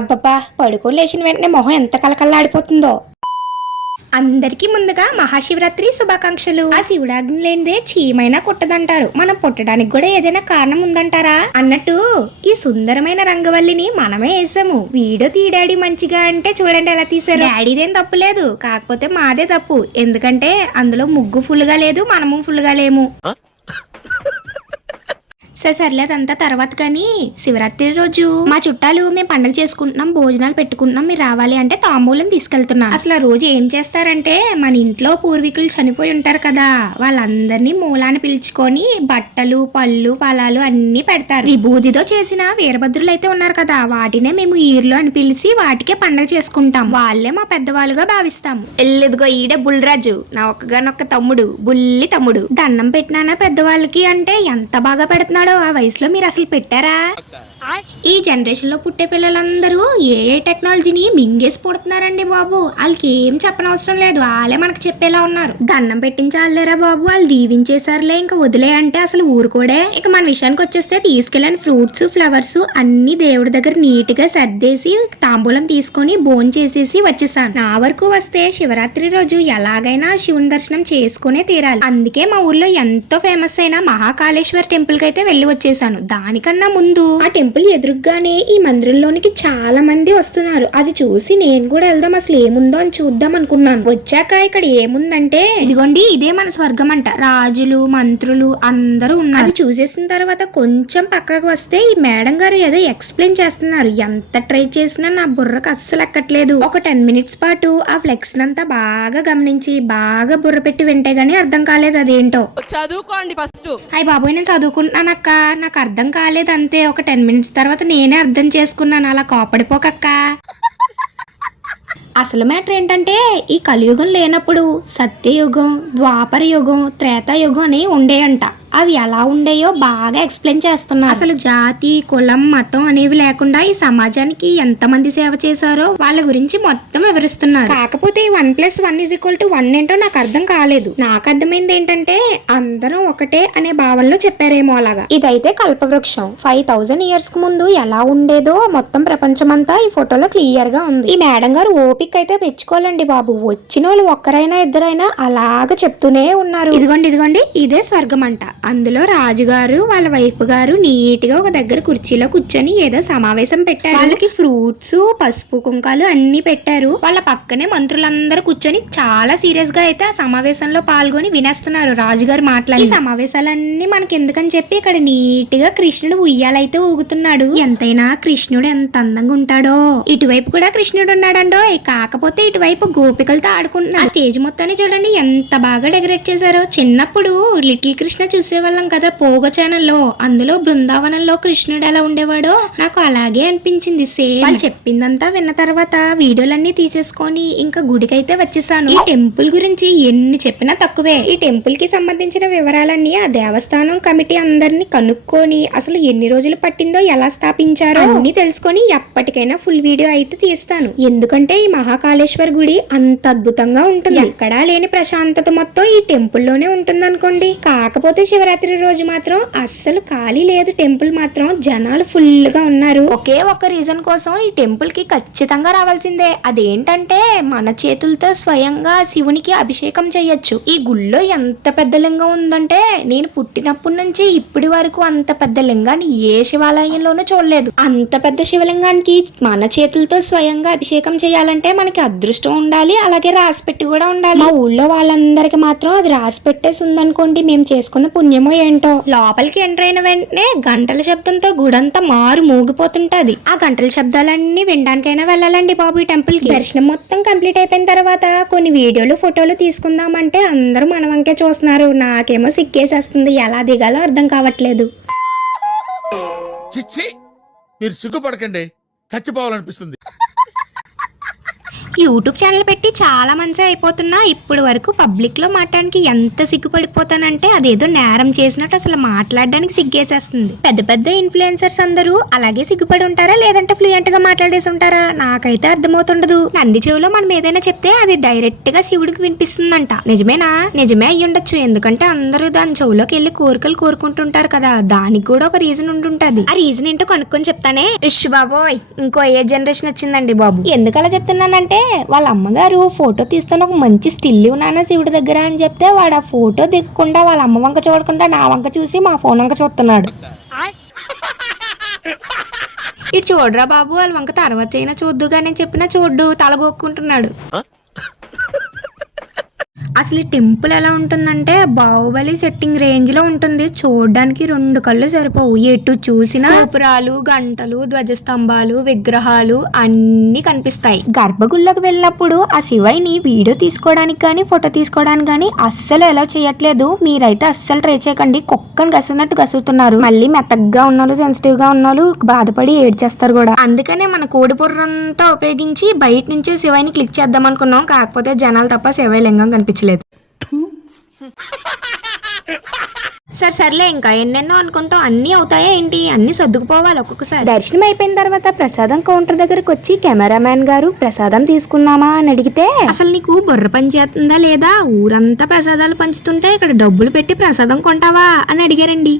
అబ్బబ్బా పడుకొని లేచిన వెంటనే మొహం ఎంత కలకల్లాడిపోతుందో అందరికీ ముందుగా మహాశివరాత్రి శుభాకాంక్షలు. ఆ శివుడాగ్ని లేనిదే చీమైనా కుట్టదంటారు. మనం పుట్టడానికి కూడా ఏదైనా కారణం ఉందంటారా? అన్నట్టు ఈ సుందరమైన రంగవల్లిని మనమే వేసాము వీడియో తీ డాడీ మంచిగా అంటే చూడండి ఎలా తీసారు డాడీదేం తప్పు లేదు. కాకపోతే మాదే తప్పు. ఎందుకంటే అందులో ముగ్గు ఫుల్గా లేదు మనము ఫుల్గా లేము సరే సర్లే తర్వాత కానీ. శివరాత్రి రోజు మా చుట్టాలు మేము పండగ చేసుకుంటున్నాం భోజనాలు పెట్టుకుంటున్నాం మీరు రావాలి అంటే తాంబూలం తీసుకెళ్తున్నాం. అసలు ఆ రోజు ఏం చేస్తారంటే మన ఇంట్లో పూర్వీకులు చనిపోయి ఉంటారు కదా వాళ్ళందరినీ మూలాన్ని పిలుచుకొని బట్టలు పళ్ళు ఫలాలు అన్ని పెడతారు. విభూతితో చేసిన వీరభద్రులు అయితే ఉన్నారు కదా వాటినే మేము ఈర్లో అని పిలిచి వాటికే పండగ చేసుకుంటాం. వాళ్ళే మా పెద్దవాళ్ళుగా భావిస్తాం. ఎల్లుదిగో ఈడే బుల్రాజు నా ఒక్కగానొక్క తమ్ముడు బుల్లి తమ్ముడు. దండం పెట్టినానా పెద్దవాళ్ళకి అంటే ఎంత బాగా పెడుతున్నాడో. ఆ వయసులో మీరు అసలు పెట్టారా? ఈ జనరేషన్లో పుట్టే పిల్లలందరూ ఏ టెక్నాలజీని మింగేసి పుడుతున్నారండి బాబు? వాళ్ళకి ఏం చెప్పనవసరం లేదు. వాళ్ళే మనకు చెప్పేలా ఉన్నారు. దండం పెట్టించాలేరా బాబు? వాళ్ళు దీవించేసారులే ఇంకా వదిలే అంటే అసలు ఊరుకోడే? ఇక మన విషయానికి వచ్చేస్తే తీసుకెళ్ళని ఫ్రూట్స్ ఫ్లవర్స్ అన్ని దేవుడి దగ్గర నీట్గా సర్దేసి తాంబూలం తీసుకొని బోన్ చేసేసి వచ్చేసాను. నా వరకు వస్తే శివరాత్రి రోజు ఎలాగైనా శివుని దర్శనం చేసుకునే తీరాలి. అందుకే మా ఊర్లో ఎంతో ఫేమస్ అయిన మహాకాళేశ్వర్ టెంపుల్కి అయితే వెళ్ళి వచ్చేసాను. దానికన్నా ముందు ఆ టెంపుల్ ఎదురుగానే ఈ మందిరంలోనికి చాలా మంది వస్తున్నారు. అది చూసి నేను కూడా వెళ్దాం అసలు ఏముందో అని చూద్దాం అనుకున్నాను. వచ్చాక ఇక్కడ ఏముందంటే ఇదిగోండి ఇదే మన స్వర్గం అంట. రాజులు మంత్రులు అందరూ ఉన్నారు. అది చూసేసిన తర్వాత కొంచెం పక్కకు వస్తే ఈ మేడం గారు ఏదో ఎక్స్ప్లెయిన్ చేస్తున్నారు. ఎంత ట్రై చేసినా నా బుర్రకు అస్సలు ఎక్కట్లేదు. ఒక టెన్ మినిట్స్ పాటు ఆ ఫ్లెక్స్ అంతా బాగా గమనించి బాగా బుర్ర పెట్టి వింటే గానీ అర్థం కాలేదు అదేంటో. చదువుకోండి ఫస్ట్. అయ్య బాబోయ్ నేను చదువుకుంటున్నానక్క. నాకు అర్థం కాలేదు అంతే. ఒక టెన్ మినిట్స్ ఫ్రెండ్స్ తర్వాత నేనే అర్థం చేసుకున్నాను. అలా కోపడిపోకక్క. అసలు మ్యాటర్ ఏంటంటే ఈ కలియుగం లేనప్పుడు సత్యయుగం ద్వాపర యుగం త్రేతాయుగం అని ఉండేయంట. అవి ఎలా ఉండేయో బాగా ఎక్స్ప్లెయిన్ చేస్తున్నారు. అసలు జాతి కులం మతం అనేవి లేకుండా ఈ సమాజానికి ఎంతమంది సేవ చేశారో వాళ్ళ గురించి మొత్తం వివరిస్తున్నారు. కాకపోతే ఈ one plus one is equal to one ఏంటో నాకు అర్థం కాలేదు. నాకు అర్థమైంది ఏంటంటే అందరం ఒకటే అనే భావనలో చెప్పారేమో అలాగా. ఇదైతే కల్పవృక్షం. ఫైవ్ థౌసండ్ ఇయర్స్కు ముందు ఎలా ఉండేదో మొత్తం ప్రపంచమంతా ఈ ఫోటోలో క్లియర్గా ఉంది. ఈ మేడం గారు ఓపిక అయితే పెంచుకోవాలండి బాబు. వచ్చిన వాళ్ళు ఒక్కరైనా ఇద్దరైనా అలాగ చెప్తూనే ఉన్నారు. ఇదిగోండి ఇదిగోండి. ఇదే స్వర్గం అంట అందులో రాజుగారు వాళ్ళ వైఫ్ గారు నీట్గా ఒక దగ్గర కుర్చీలో కూర్చొని ఏదో సమావేశం పెట్టారు. వాళ్ళకి ఫ్రూట్స్ పసుపు కుంకాలు అన్ని పెట్టారు. వాళ్ళ పక్కనే మంత్రులందరూ కూర్చొని చాలా సీరియస్గా అయితే ఆ సమావేశంలో పాల్గొని వినేస్తున్నారు రాజుగారు మాట్లాడి ఈ సమావేశాలన్నీ మనకి ఎందుకని చెప్పి ఇక్కడ నీట్గా కృష్ణుడు ఉయ్యాలైతే ఊగుతున్నాడు. ఎంతైనా కృష్ణుడు ఎంత అందంగా ఉంటాడో. ఇటువైపు కూడా కృష్ణుడు ఉన్నాడండో. కాకపోతే ఇటువైపు గోపికలతో ఆడుకుంటున్నాడు. స్టేజ్ మొత్తాన్ని చూడండి ఎంత బాగా డెకరేట్ చేశారో. చిన్నప్పుడు లిటిల్ కృష్ణ చూసేవాళ్ళం కదా పోగ ఛానల్లో. అందులో బృందావనంలో కృష్ణుడు ఎలా ఉండేవాడో నాకు అలాగే అనిపించింది. సేమ్ వాళ్ళు చెప్పిందంతా విన్న తర్వాత వీడియోలన్నీ తీసేసుకొని ఇంకా గుడికైతే వచ్చేసాను. ఈ టెంపుల్ గురించి ఎన్ని చెప్పినా తక్కువే. ఈ టెంపుల్కి సంబంధించిన వివరాలన్నీ ఆ దేవస్థానం కమిటీ అందరినీ కనుక్కొని అసలు ఎన్ని రోజులు పట్టిందో ఎలా స్థాపించారో అన్ని తెలుసుకొని ఎప్పటికైనా ఫుల్ వీడియో అయితే తీస్తాను. ఎందుకంటే ఈ మహాకాళేశ్వర గుడి అంత అద్భుతంగా ఉంటుంది. ఎక్కడా లేని ప్రశాంతత మొత్తం ఈ టెంపుల్లోనే ఉంటుంది అనుకోండి కాకపోతే శివరాత్రి రోజు మాత్రం అస్సలు ఖాళీ లేదు. టెంపుల్ మాత్రం జనాలు ఫుల్గా ఉన్నారు. ఒకే ఒక్క రీజన్ కోసం ఈ టెంపుల్కి ఖచ్చితంగా రావాల్సిందే. అదేంటంటే మన చేతులతో స్వయంగా శివునికి అభిషేకం చేయొచ్చు. ఈ గుళ్ళో ఎంత పెద్ద లింగం ఉందంటే నేను పుట్టినప్పటి నుంచి ఇప్పటి వరకు అంత పెద్ద లింగాన్ని ఏ శివాలయంలోనూ చూడలేదు. అంత పెద్ద శివలింగానికి మన చేతులతో స్వయంగా అభిషేకం చేయాలంటే మనకి అదృష్టం ఉండాలి. అలాగే రాసి పెట్టి కూడా ఉండాలి. మా ఊళ్ళో వాళ్ళందరికి మాత్రం అది రాసి పెట్టేసి ఉందనుకోండి. మేము చేసుకున్న పుణ్యమో ఏంటో లోపలికి ఎంటర్ అయిన వెంటనే గంటల శబ్దంతో గుడంతా మారు మోగిపోతుంటది. ఆ గంటల శబ్దాలన్నీ వినడానికైనా వెళ్ళాలండి బాబు ఈ టెంపుల్కి దర్శనం మొత్తం కంప్లీట్ అయిపోయిన తర్వాత కొన్ని వీడియోలు ఫోటోలు తీసుకుందామంటే అందరూ మన వంకే చూస్తున్నారు. నాకేమో సిగ్గేసేస్తుంది. ఎలా దిగాలో అర్థం కావట్లేదు. చిచ్చి మీరు సిగ్గుపడకండి. చచ్చిపోవాలనిపిస్తుంది. యూట్యూబ్ ఛానల్ పెట్టి చాలా మంచి అయిపోతున్నా. ఇప్పుడు వరకు పబ్లిక్లో మాట్లాడానికి మాట్లాడడానికి ఎంత సిగ్గుపడిపోతానంటే అదేదో నేరం చేసినట్టు అసలు మాట్లాడడానికి సిగ్గేసేస్తుంది. పెద్ద పెద్ద ఇన్ఫ్లుయెన్సర్స్ అందరూ అలాగే సిగ్గుపడి ఉంటారా? లేదంటే ఫ్లూయెంట్గా మాట్లాడేసి ఉంటారా? నాకైతే అర్థమవుతుండదు. నంది చెవిలో మనం ఏదైనా చెప్తే అది డైరెక్ట్గా శివుడికి వినిపిస్తుందంట. నిజమేనా? నిజమే అయ్యి ఉండొచ్చు ఎందుకంటే అందరూ దాని చెవులోకి వెళ్ళి కోరికలు కోరుకుంటుంటారు కదా. దానికి కూడా ఒక రీజన్ ఉంటుంటది ఆ రీజన్ ఏంటో కనుక్కొని చెప్తానే. ఇష్ బాబోయ్ ఇంకో ఏ జనరేషన్ వచ్చిందండి బాబు? ఎందుకు అలా చెప్తున్నానంటే వాళ్ళ అమ్మగారు ఫోటో తీస్తాను ఒక మంచి స్టిల్ నాన్న శివుడి దగ్గర అని చెప్తే వాడు ఆ ఫోటో దిగకుండా వాళ్ళ అమ్మ వంక చూడకుండా నా వంక చూసి మా ఫోన్ వంక చూస్తున్నాడు. ఇటు చూడరా బాబు వాళ్ళ వంక తర్వాత అయినా చూద్దుగా నేను చెప్పినా చూడు తలగొక్కుంటున్నాడు అసలు ఈ టెంపుల్ ఎలా ఉంటుందంటే బాహుబలి సెట్టింగ్ రేంజ్లో ఉంటుంది. చూడడానికి రెండు కళ్ళు సరిపోవు. ఎటు చూసినా గోపురాలు గంటలు ధ్వజస్తంభాలు విగ్రహాలు అన్ని కనిపిస్తాయి. గర్భగుళ్ళకి వెళ్ళినప్పుడు ఆ శివయ్యని వీడియో తీసుకోవడానికి కానీ ఫోటో తీసుకోవడానికి కానీ అస్సలు ఎలా చేయట్లేదు. మీరైతే అస్సలు ట్రై చేయకండి. కుక్కని గసినట్టు గసురుతున్నారు. మళ్ళీ మెత్తగా ఉన్నోళ్ళు సెన్సిటివ్గా ఉన్నోళ్ళు బాధపడి ఏడ్చేస్తారు కూడా. అందుకనే మన కోడి బుర్రంతా ఉపయోగించి బయట నుంచే శివయ్యని క్లిక్ చేద్దాం అనుకున్నాం. కాకపోతే జనాలు తప్ప శివయ్య లింగం కనిపించలేదు. సరే సర్లే ఇంకా ఎన్నెన్నో అనుకుంటూ. అన్ని అవుతాయా ఏంటి? అన్ని సర్దుకుపోవాలి ఒక్కొక్కసారి. దర్శనం అయిపోయిన తర్వాత ప్రసాదం కౌంటర్ దగ్గరకు వచ్చి కెమెరామ్యాన్ గారు ప్రసాదం తీసుకున్నామా అని అడిగితే అసలు నీకు బుర్ర పని చేస్తుందా లేదా? ఊరంతా ప్రసాదాలు పంచుతుంటే ఇక్కడ డబ్బులు పెట్టి ప్రసాదం కొంటావా? అని అడిగారండి.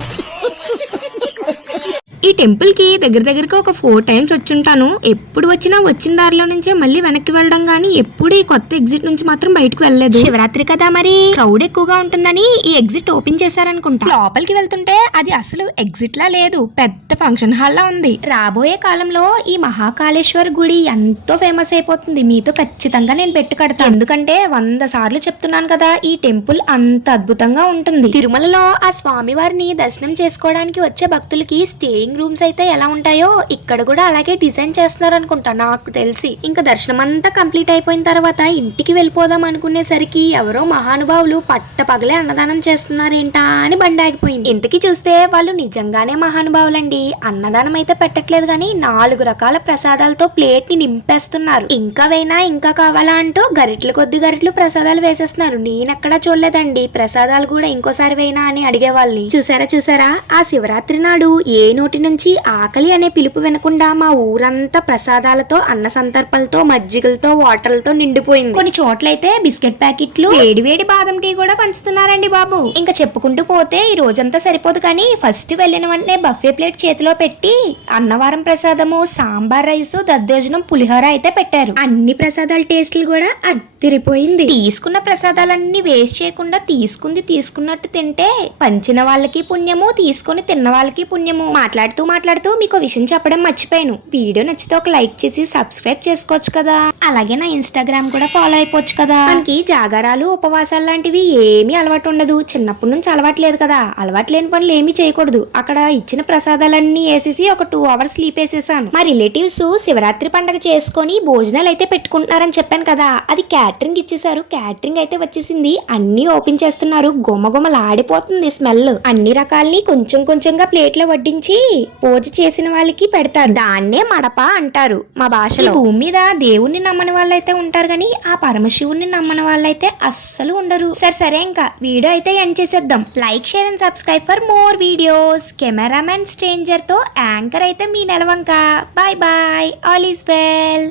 ఈ టెంపుల్కి దగ్గర దగ్గరగా ఒక ఫోర్ టైమ్స్ వచ్చుంటాను. ఎప్పుడు వచ్చినా వచ్చిన దారిలో నుంచే మళ్ళీ వెనక్కి వెళ్ళడం గానీ ఎప్పుడు ఈ కొత్త ఎగ్జిట్ నుంచి మాత్రం బయటకు వెళ్ళలేదు. శివరాత్రి కదా మరి? క్రౌడ్ ఎక్కువగా ఉంటుందని ఈ ఎగ్జిట్ ఓపెన్ చేశారనుకుంటా. లోపలికి వెళ్తుంటే అది అసలు ఎగ్జిట్ లా లేదు. పెద్ద ఫంక్షన్ హాల్ లా ఉంది. రాబోయే కాలంలో ఈ మహాకాళేశ్వర గుడి ఎంతో ఫేమస్ అయిపోతుంది. మీతో ఖచ్చితంగా నేను పెట్టు కడతాను ఎందుకంటే వంద సార్లు చెప్తున్నాను కదా ఈ టెంపుల్ అంత అద్భుతంగా ఉంటుంది. తిరుమలలో ఆ స్వామి వారిని దర్శనం చేసుకోవడానికి వచ్చే భక్తులకి స్టేయింగ్ రూమ్స్ అయితే ఎలా ఉంటాయో ఇక్కడ కూడా అలాగే డిజైన్ చేస్తున్నారు అనుకుంటా నాకు తెలిసి. ఇంకా దర్శనం అంతా కంప్లీట్ అయిపోయిన తర్వాత ఇంటికి వెళ్ళిపోదాం అనుకునేసరికి ఎవరో మహానుభావులు పట్ట పగలే అన్నదానం చేస్తున్నారేంటా అని బండి ఆగిపోయింది. ఇంతకీ చూస్తే వాళ్ళు నిజంగానే మహానుభావులండి. అన్నదానం అయితే పెట్టట్లేదు కానీ నాలుగు రకాల ప్రసాదాలతో ప్లేట్ని నింపేస్తున్నారు. ఇంకా వేనా ఇంకా కావాలా అంటూ గరిటలు కొద్ది గరిటలు ప్రసాదాలు వేసేస్తున్నారు. నేనెక్కడా చూడలేదండి. ప్రసాదాలు కూడా ఇంకోసారి వేనా అని అడిగేవాళ్ళని. చూసారా చూసారా? ఆ శివరాత్రి నాడు ఏ నోటి నుంచి ఆకలి అనే పిలుపు వినకుండా మా ఊరంతా ప్రసాదాలతో అన్న సంతర్పలతో మజ్జిగలతో వాటర్లతో నిండిపోయింది. కొన్ని చోట్లయితే బిస్కెట్ ప్యాకెట్లు వేడి వేడి బాదం టీ కూడా పంచుతున్నారండి బాబు. ఇంకా చెప్పుకుంటూ పోతే ఈ రోజంతా సరిపోదు కానీ ఫస్ట్ వెళ్ళిన వెంటనే బఫే ప్లేట్ చేతిలో పెట్టి అన్నవరం ప్రసాదము సాంబార్ రైస్ దద్దోజనం పులిహోర అయితే పెట్టారు. అన్ని ప్రసాదాల టేస్ట్లు కూడా అదిరిపోయింది తీసుకున్న ప్రసాదాలన్నీ వేస్ట్ చేయకుండా తీసుకుంది తీసుకున్నట్టు తింటే పంచిన వాళ్ళకి పుణ్యము తీసుకొని తిన్న వాళ్ళకి పుణ్యము. మాట్లాడుతూ మాట్లాడుతూ మీకు విషయం చెప్పడం మర్చిపోయాను. వీడియో నచ్చితే ఒక లైక్ చేసి సబ్స్క్రైబ్ చేసుకోవచ్చు కదా. అలాగే నా ఇన్స్టాగ్రామ్ కూడా ఫాలో అయిపోవచ్చు కదా. మనకి జాగారాలు ఉపవాసాలు లాంటివి ఏమీ అలవాటు ఉండదు. చిన్నప్పటి నుంచి అలవాటు లేదు కదా. అలవాటు లేని పనులు ఏమీ చేయకూడదు. అక్కడ ఇచ్చిన ప్రసాదాలన్నీ వేసేసి ఒక టూ అవర్స్ స్లీప్ వేసేసాను. మా రిలేటివ్స్ శివరాత్రి పండగ చేసుకొని భోజనాలు అయితే పెట్టుకుంటున్నారని చెప్పాను కదా. అది క్యాటరింగ్ ఇచ్చేసారు క్యాటరింగ్ అయితే వచ్చేసింది. అన్ని ఓపెన్ చేస్తున్నారు. గుమగుమలాడిపోతుంది స్మెల్. అన్ని రకాలని కొంచెం కొంచెంగా ప్లేట్లో వడ్డించి పూజ చేసిన వాళ్ళకి పెడతారు. దాన్నే మడప అంటారు మా భాషలో. భూమి మీద దేవుణ్ణి నమ్మని వాళ్ళైతే ఉంటారు కానీ ఆ పరమశివుణ్ణి నమ్మని వాళ్ళైతే అస్సలు ఉండరు. సరే సరే ఇంకా వీడియో అయితే ఎండ్ చేసేద్దాం. Like share and subscribe for more videos. Cameraman స్ట్రేంజర్తో anchor అయితే మీ Nelavanka. Bye bye. All is well.